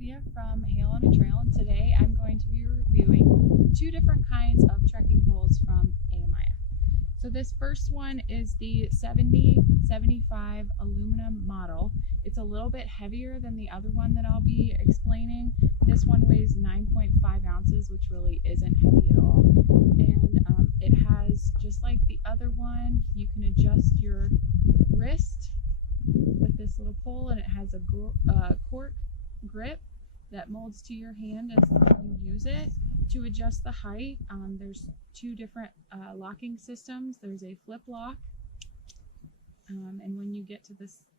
Olivia from Hale on a Trail, and today I'm going to be reviewing two different kinds of trekking poles from AYAMAYA. So this first one is the 7075 aluminum model. It's a little bit heavier than the other one that I'll be explaining. This one weighs 9.5 ounces, which really isn't heavy at all. And it has, just like the other one, you can adjust your wrist with this little pole, and it has a cork grip that molds to your hand as you use it. To adjust the height, there's two different locking systems. There's a flip lock, and when you get to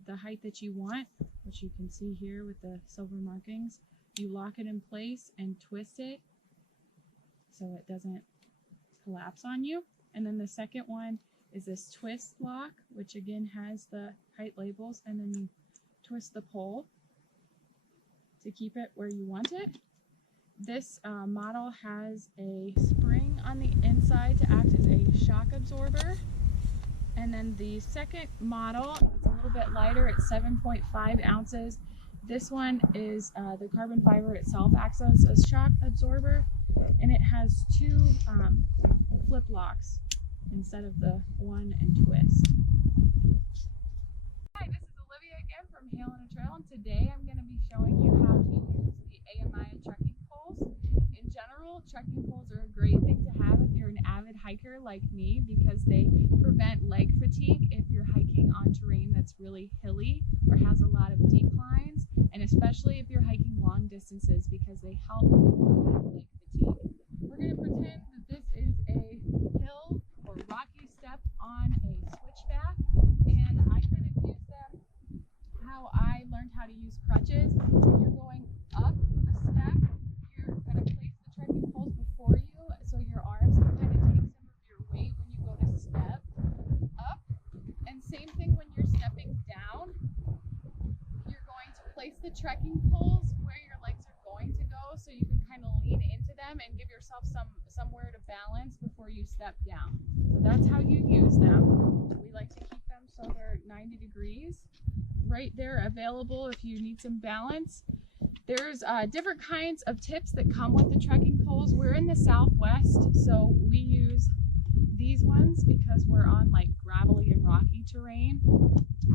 the height that you want, which you can see here with the silver markings, you lock it in place and twist it so it doesn't collapse on you. And then the second one is this twist lock, which again has the height labels, and then you twist the pole to keep it where you want it. This model has a spring on the inside to act as a shock absorber. And then the second model, it's a little bit lighter, it's 7.5 ounces. This one is the carbon fiber itself acts as a shock absorber, and it has two flip locks instead of the one and twist. Hi, this is Olivia again from Hale on a Trail, and today I'm going to be showing you how to use the AYAMAYA trekking poles. In general, trekking poles are a great thing to have if you're an avid hiker like me, because they prevent leg fatigue if you're hiking on terrain that's really hilly or has a lot of declines, and especially if you're hiking long distances, because they help prevent leg fatigue. We're going to pretend that this is a hill or rocky step on a switchback, and I kind of use them how I learned how to use crutches. When you're going up a step, you're going to place the trekking poles before you so your arms can kind of take some of your weight when you go to step up. And same thing when you're stepping down, you're going to place the trekking poles where your legs are going to go, so you can kind of lean into them and give yourself somewhere to balance before you step down. So that's how you use them. We like to keep them so they're 90 degrees. Right there available if you need some balance. There's different kinds of tips that come with the trekking poles. We're in the Southwest, so we use these ones because we're on like gravelly and rocky terrain.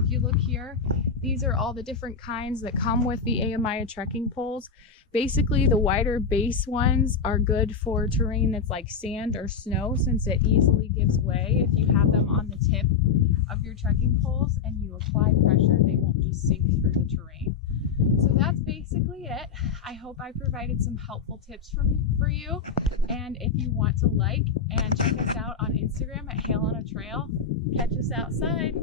If you look here, these are all the different kinds that come with the AYAMAYA trekking poles. Basically, the wider base ones are good for terrain that's like sand or snow, since it easily gives way if you have them on the tip of your trekking poles and you apply pressure, they won't just sink through the terrain. So that's basically it. I hope I provided some helpful tips for you. And if you want to like and check us out on Instagram at Hale on a Trail, catch us outside.